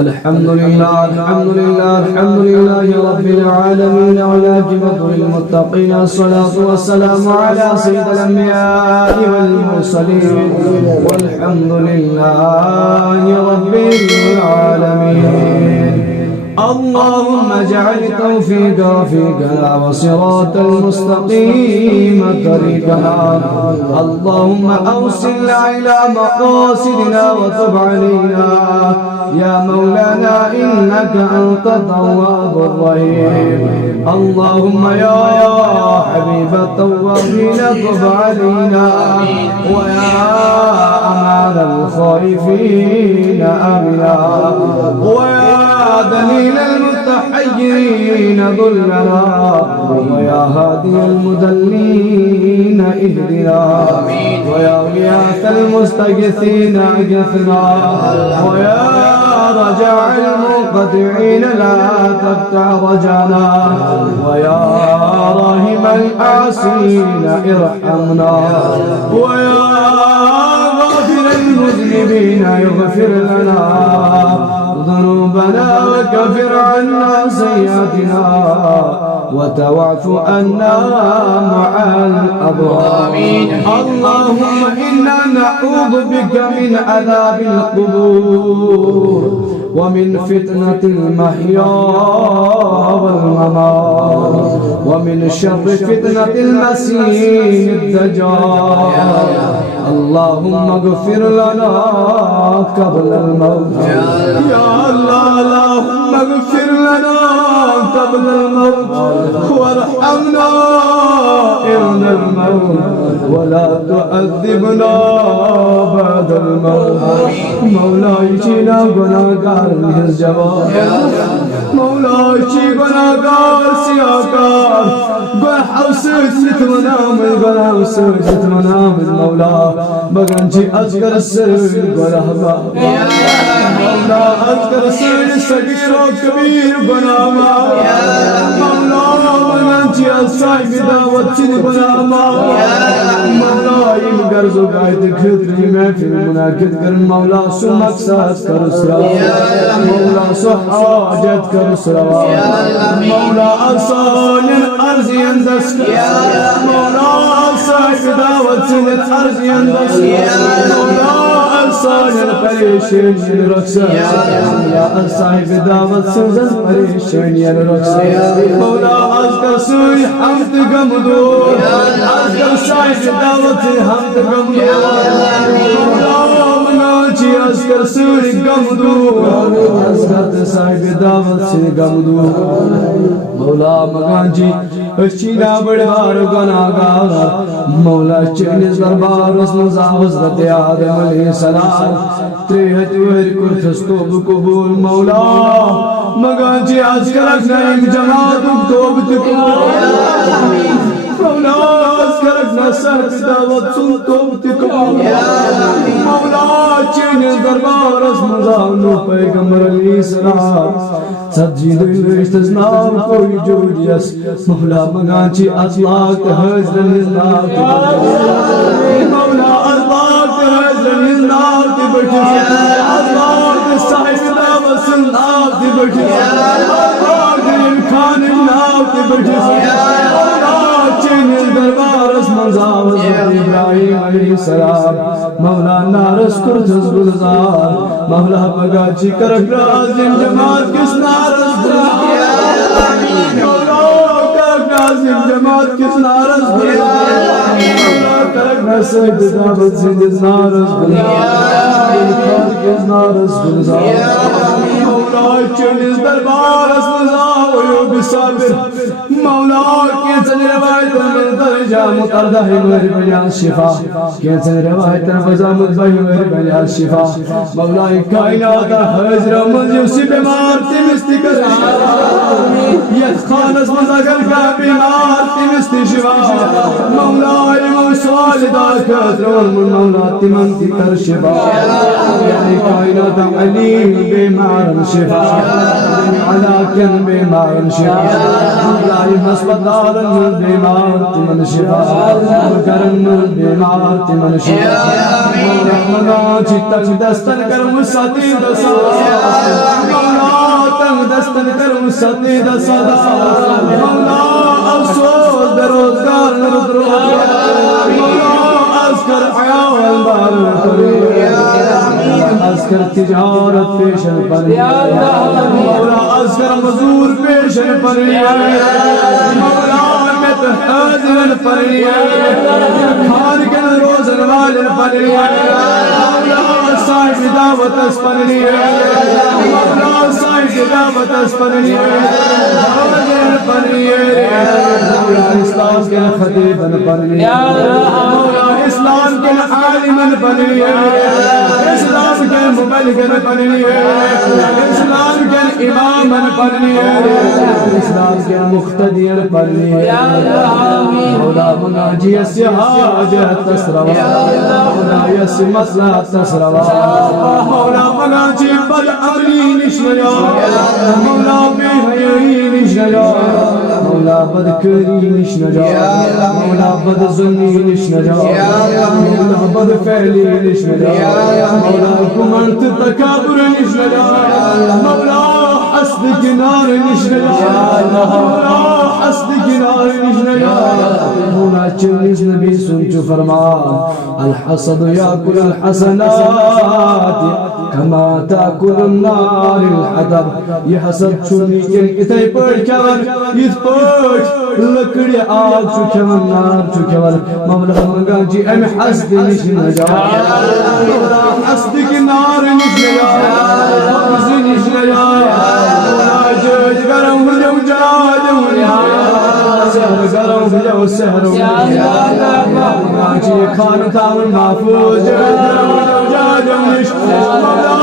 الحمد لله الحمد لله الحمد لله رب العالمين والعاقبة للمتقين الصلاة والسلام على سيد الأنبياء والمرسلين والحمد لله رب العالمين. اللهم اجعل توفيق رفيقنا وصراط المستقيم طريقنا. اللهم أوصلنا إلى مقاصدنا وتب علينا يا مولانا إنك أنت التواب الرحيم. اللهم يا حبيب التوابين تب علينا ويا أمان الخائفين آمنا ويا دليل المتحيرين ذلنا ويا هادي المدلين اهدنا ويا غياث المستغيثين اغثنا ويا رجاء المنقطعين لا تقطع رجانا ويا راحم العاصين ارحمنا ويا غافر المذنبين يغفر لنا ذنوبنا وكفر عنا سيئاتنا وتوعف عنا مع الأبرار. اللهم إنا نعوذ بك من عذاب القبور ومن فتنة المحيا والممات ومن شر فتنة المسيح الدجال. اللهم اغفر لنا قبل الموت يا الله. اللهم اغفر لنا قبل الموت وارحمنا عند الموت ولا تعذبنا بعد الموت. مولاي جينا گناہگار نیز جواب مولاي جي گناہگار سیاکار گناہ سجت منامل گناہ سجت منامل مولا بگنجي أذكر السر ورهبا مولا أذكر السر سجشو كبير بناما مولا بگنجي الصاحب دعوت بناما مولا إن غرزو قايد خدري محفل مناكد کرن مولا سو مقصد کرسرا مولا سو حاجت کرسرا مولا أرسال الأرض يندس مولا صاحب دعوت سنت أرض يندس مولا أرسال الپریشن رخصا يا صاحب دعوت سنت پریشن رخصا مولا أذكر سوي حمد غمدو أذكر صاحب دعوت حمد غمدو مولا مناجي أذكر سوي غمدو أذكر صاحب دعوت سنت غمدو مولا مناجي أشينا بڑوار گناہگار مولا چنس دربار اسمز حضرت آدم علیہ السلام تریہت ویر کرتس توب قبول مولا مگانچی آج کرک نائم جماعت توب تقبول مولا آج کرک نصر دعوت سن توب تقبول مولا چنس دربار اسمز آنو پیغمبر علیہ السلام سجید ویشتز نام کوئی جوڑیس مولا مگانچی اطلاق حضر اللہ مولا اطلاق حضر اللہ دی بٹھس اطلاق صاحب دعوت سناب دی بٹھس اطلاق امکان اللہ دی بٹھس مولا چین دربار اسمان زاوز ابراہیم علیہ السلام مولا نارس کرجز گلزار مولا مگانچی کرک رازم جماعت کس نارس گلزار مولا کرک رازم جماعت کس نارس گلزار مولا کرک رسید دعوت سندس نارس گلزار کس نارس گلزار مولا چنس دربار اسمزا ویوب صابر مولا کیسن روایت من درجہ مطردہ ویر بیان شفا کیسن روایت فضامت بہی ویر بیان شفا مولا کائنات حضر منزل سی بیمار تیمستی کشا یت خانس مزاگر کا بیمار تیمستی شفا مولا علم سوال دار کتر والمن مولا تیمنتی تر شفا یعنی کائنات علیم بیمار شفا علاکن بیمار شفا مولا مسبدار بیمار تمن شفا کرن कलिमात मनशा मौला मगाची तंग दस्तन कर मुसती दसा मौला तंग दस्तन कर मुसती दसा मौला अफसोस बेरोजगार मौला अस्कर हयावल बार अस्कर तिजारत पेशन पर मौला अस्कर मजदूर पेशन पर मौला में तो हाजिर पर खान के रोजन वाले पर मौला साइड दावत पर मौला साइड दावत पर मौला इस्लाम के खतीबन पर मौला इस्लाम के आलिमन पर इस्लाम के मुबल्लिगन पर इस्लाम के इमामन पर इस्लाम के मुख्तदियन पर मौला मुनाजी हाजत तसरवा मौला यस मसला तसरवा मौला मुनाजी बद अमली निशया मौला बेहयी निशया मौला बद करी निशया मौला बद जुल्मी निशया मौला बद फैली निशया मौला कुमंत तकाबुर निशया मौला हस्द किनार निशया मौला हस्द किनार निशया मौला चलीस नबी सुनचु फरमान अल हसद याकुल अल हसनात कमा ताकुल النار الحطب ये हसद छुनी इतै पड़ कवन इस पड़ लकड़ी आग छु कवन नार छु कवन मौला मंगा जी अम हस्द निश नजा मौला हस्द की नार निश नजा हस्द निश नजा मौला जोज गरम हो जाओ सहर गरम हो जाओ सहर मौला जी खान तावन महफूज गरम हो जाओ निश मौला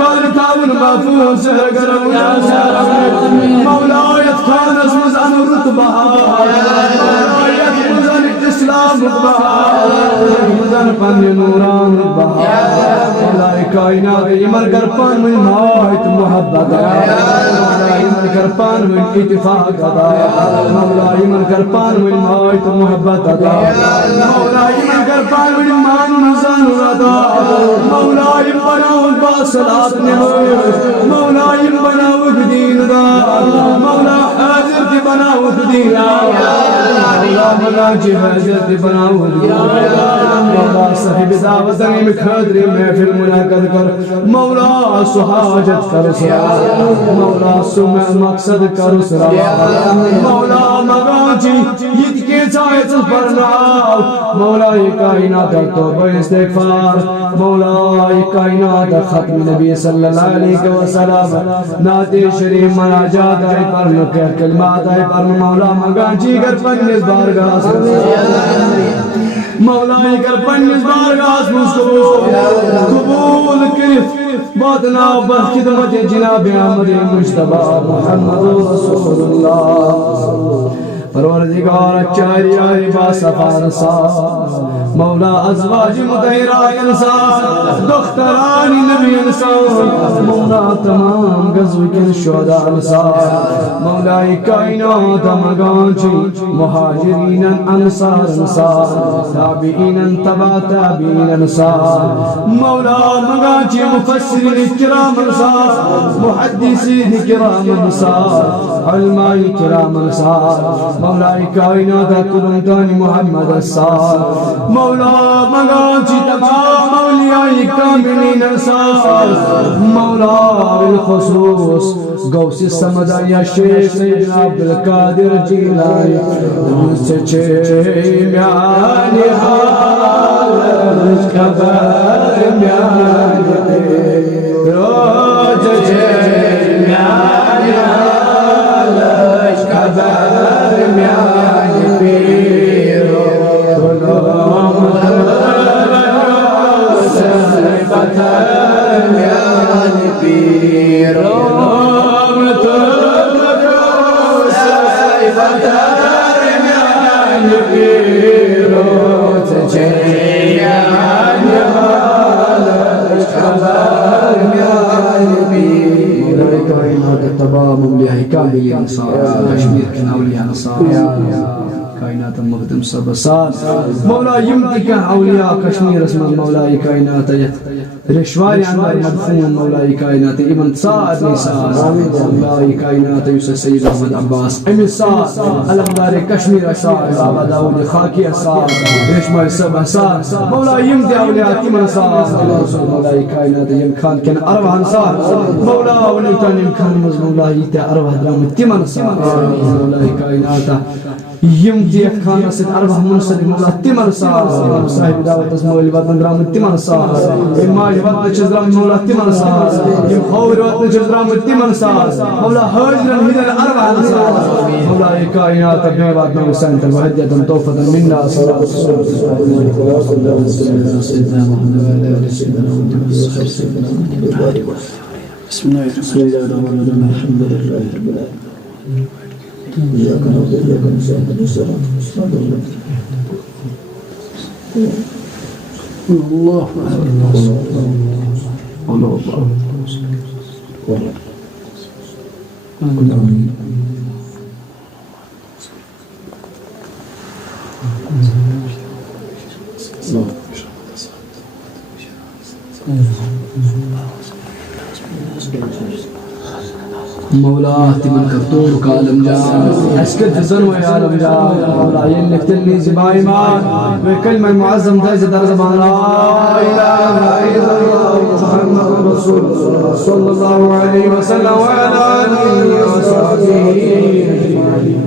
खान तावन महफूज सहर गरम हो जाओ मौला खान असमज अन रुतबा इस्लाम मुदन पन नूरान बहा मौला कायनात इमर कर पान में मायत मोहब्बत मौला इमर कर पान में इत्तेफाक अदा मौला इमर कर पान में मायत मोहब्बत अदा मौला इमर कर पान में मान नजान अदा मौला इम बनाओ बासलात ने मौला इम बनाओ दीन दा मौला हाजिर की बनाओ दीन मौला मगाजी हाजिर की बनाओ मौला साहिब दावत में खदरे महफिल मुनाकद कर मौला सुहाजत कर मौला सुमे मकसद कर मौला मगाजी ईद के जायत फरमाओ मौला कायनात तौबा इस्तिगफार मौला कायनात खत्म नबी सल्लल्लाहु अलैहि वसल्लम नाते शरीफ मनाजात है पर के कलमात है पर मौला मगाजी कर पन्निस बारगाह मौला कर पन्निस बारगाह मुस्तफा कबूल कर बातना बर खिदमत जनाब अहमद मुस्तफा मुहम्मद रसूलुल्लाह परवरदिगार चारी आई बासफार सा मौला अज़वाज मुतहरा इंसान दुख्तरानी नबी इंसान मौला तमाम गज़व के शुहदा इंसान मौला कायनात मगाची मुहाजिरीन अंसार इंसान ताबीन तबा ताबीन इंसान मौला मगाची मुफस्सिरीन किराम इंसान मुहद्दिसीन किराम इंसान उलमाए किराम इंसान मौला कायनात कुलंतानी मुहम्मद अस्सार मौला मगाची तमाम औलियाए कामिलीन अंसार मौला बिलखुसूस गौस समद या शेख सैयदना अब्दुल कादिर जिलानी सच्चे म्यानी हाल खबर म्यानी रोज जे म्यानी हाल खबर म्यानी पीरो तमाम कश्मीर के नावलिया कायनात मखदम सबसार मौला यमती का औलिया कश्मीर असमत मौला कायनात रिश्वारी अंदर मदफून मौला कायनात इमन साद निसार मौला कायनात यूसुफ सैयद अहमद अब्बास अमिसार अलमदार कश्मीर असार बाबा दाऊद खाकी असार रेशमा सब असार मौला यमती औलिया तिमन सार मौला कायनात यम खान के अरवाह अंसार मौला वलिकन यम खान मज मौला यता अरवाह द्राम तिमन सार मौला कायनात यमती खान से अरवाह मुनसद मौला तिमन सार साहिब दावत मौला वतन द्राम तिमन सार इमाज वतन चद्राम मौला तिमन सार यम खौर वतन चद्राम तिमन सार मौला हाजिरन हिदर अरवाह अंसार मौला कायनात बेवाद में संत वहदत तौफत मिन्ना सल्लल्लाहु अलैहि वसल्लम सय्यदना मुहम्मद व अला आलिहि सय्यदना मुहम्मद بسم الله الرحمن الرحيم الحمد لله رب العالمين إياك نعبد وإياك نستعين اهدنا الصراط المستقيم الله मौला तिमन कफ्तूर का आलम जान अस्कत जज़न व आलम जान मौला यल्लक तलनी ज़बाई मान व कलमा मुअज़्ज़म दर्ज दर ज़बान ला इलाहा इल्लल्लाह मुहम्मदुर रसूलुल्लाह सल्लल्लाहु अलैहि वसल्लम व अला आलिहि व सहबिही